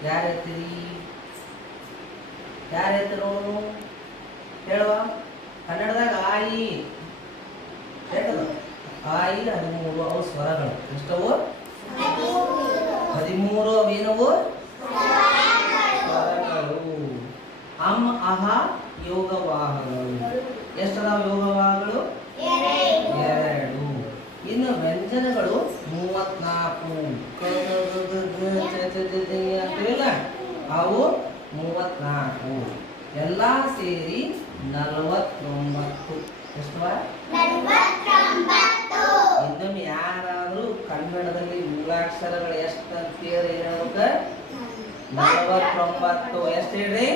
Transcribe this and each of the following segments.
ಮೂಲ ಅಕ್ಷರ ಎಟ್ಟದವು ಯಾರು ಎತ್ತೀರಿ ಯಾರು ಎತ್ತೀರಿ ನೋಡು ಹೇಳುವ ಕನ್ನಡದಾಗ ಆಯಿ ಎಟ್ಟದ ಆಯಿ ಹದಿಮೂರು ಅವು ಸ್ವರಗಳು ಎಷ್ಟವು ಹದಿಮೂರು ಅವು ಏನವು ಸ್ವರಗಳು ಅಮ್ ಅಹ ಯೋಗವಾಹಗಳು ಎಷ್ಟದಾವ ಯೋಗವಾಹಗಳು ಎರಡು ಇನ್ನು ವ್ಯಂಜನಗಳು ಮೂವತ್ನಾಲ್ಕು. ಅಂತೀವಲ್ಲ ಅವು ಮೂವತ್ನಾಲ್ಕು. ಎಲ್ಲ ಸೇರಿ ನಲವತ್ತೊಂಬತ್ತು. ಎಷ್ಟು ಇನ್ನೊಮ್ಮೆ ಯಾರಾದರೂ ಕನ್ನಡದಲ್ಲಿ ಮೂಲಾಕ್ಷರಗಳು ಎಷ್ಟು ಅಂತ ಹೇಳ್ಬೇಕ? ನಲವತ್ತೊಂಬತ್ತು. ಎಷ್ಟು ಹೇಳ್ರಿ?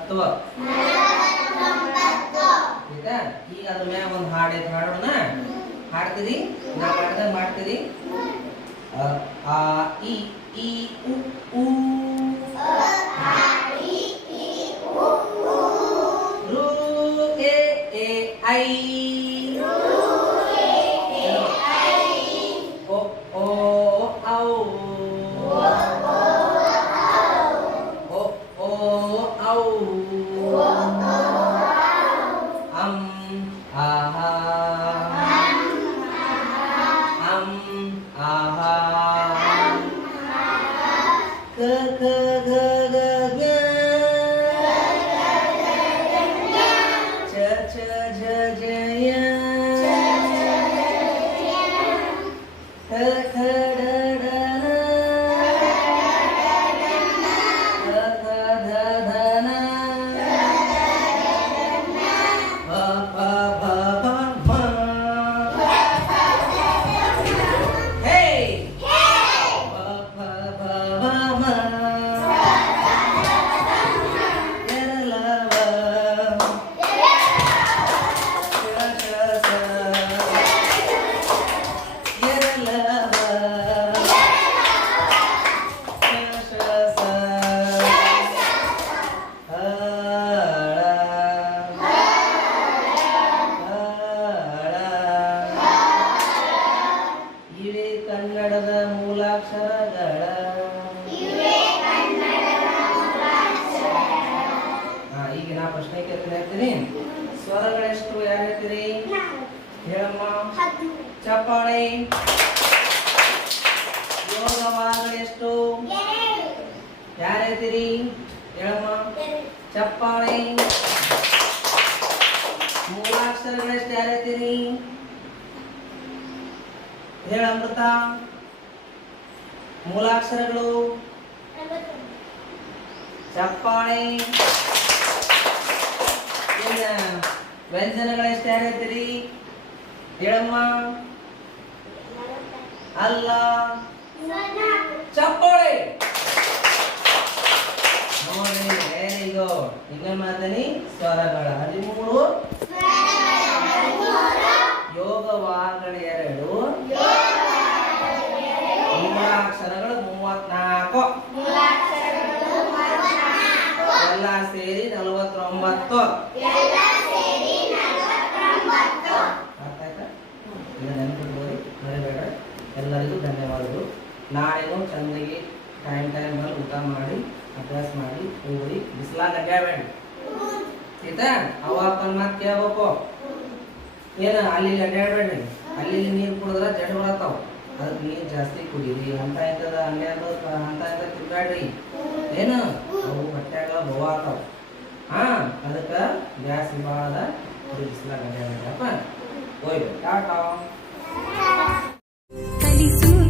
ನಲವತ್ತೊಂಬತ್ತು ಆಯ್ತಾ ಈಗ ಅದ್ರ ಮ್ಯಾಗ ಒಂದು ಹಾಡು ಐತೆ ಹಾಡೋಣ ಹಾಡ್ತೀರಿ ನಾ ಮಾಡ್ದಂಗೆ ಮಾಡ್ತೀರಿ ಅ, ಆ ಇ ಈ ಉ ಊ ರು ಎ ಎ ಐ ಓ ao ಈಗ ನಾ ಪ್ರಶ್ನೆ ಕೇಳ್ತೀನಿ, ಹೇಳ್ತೀನಿ. ಸ್ವರಗಳೆಷ್ಟು ಯಾರು ಹೇಳ್ತೀರಿ? ಹೇಳಮ್ಮ. ಚಪ್ಪಾಳೆ. ಯೋಗವಾಗಳೆಷ್ಟು ಯಾರು ಹೇಳ್ತೀರಿ? ಹೇಳಮ್ಮ. ಚಪ್ಪಾಳೆ. ಮೂಲಾಕ್ಷರಗಳೆಷ್ಟು ಯಾರು ಹೇಳ್ತೀರಿ? ಹೇಳ ಅಮೃತ. ಮೂಲಾಕ್ಷರಗಳು. ಚಪ್ಪಾಳೆ. ಇನ್ನ ವ್ಯಂಜನಗಳೆಷ್ಟು ಯಾರು ಹೇಳ್ತೀರಿ? ಹೇಳಮ್ಮ. ಅಲ್ಲ. ಚಪ್ಪಳಿ. ನೋಡಿ ವೆರಿ ಗುಡ್ ಈಗ ಮಾತನಿ. ಸ್ವರಗಳ. ಹದಿಮೂರು. ಯೋಗವಾಗಗಳು ಎರಡು. ಮೂಲಾಕ್ಷರಗಳು ಮೂವತ್ನಾಲ್ಕು. ಎಲ್ಲ ಸೇರಿ ನಲವತ್ತೊಂಬತ್ತು ಅರ್ಥ ಆಯ್ತಾ ಈಗ ನೆನಪಿಟ್ಕೊಳ್ಳಿ ಮರಿಬೇಡ ಎಲ್ಲರಿಗೂ ಧನ್ಯವಾದಗಳು. ನಾಳೆನೂ ಚಂದಗೆ ಟೈಮ್ ಟೈಮ್ ಅಲ್ಲಿ ಊಟ ಮಾಡಿ, ಅಭ್ಯಾಸ ಮಾಡಿ ಓದಿ ಬಿಸಿಲಾಗ ಅಡ್ಡಾಡಬೇಡಿ ಆಯ್ತಾ? ಅವ ಅಪ್ಪನ ಮಾತು ಕೇಳ್ಬೇಕು. ಏನು ಅಲ್ಲಿ ಅಡ್ಡಾಡಬೇಡ್ರಿ ಅಲ್ಲಿ ನೀರು ಕುಡಿದ್ರೆ ಜಡ್ ಬರತ್ತಾವ. ಅದಕ್ಕೆ ನೀರು ಜಾಸ್ತಿ ಕುಡೀರಿ. ಅಂತ ಇಂಥದ ಹನ್ನೆರಡು ಅಂತ ಇಂಥ ತಿರ್ಗಾಡ್ರಿ ಏನು? ಅವು ಹೊಟ್ಯಾಗ ಬಹು ಆತಾವ ಹಾ ಅದಕ್ಕೆ ಗ್ಯಾಸ್ ಭಾಳ ಅದ. ಬಿಸಿಲಾಗ ಅಡ್ಡಾಡ್ಬೇಡ್ರಪ್ಪ ಹೋಯ್ತು. ಟಾಟಾ. see soon.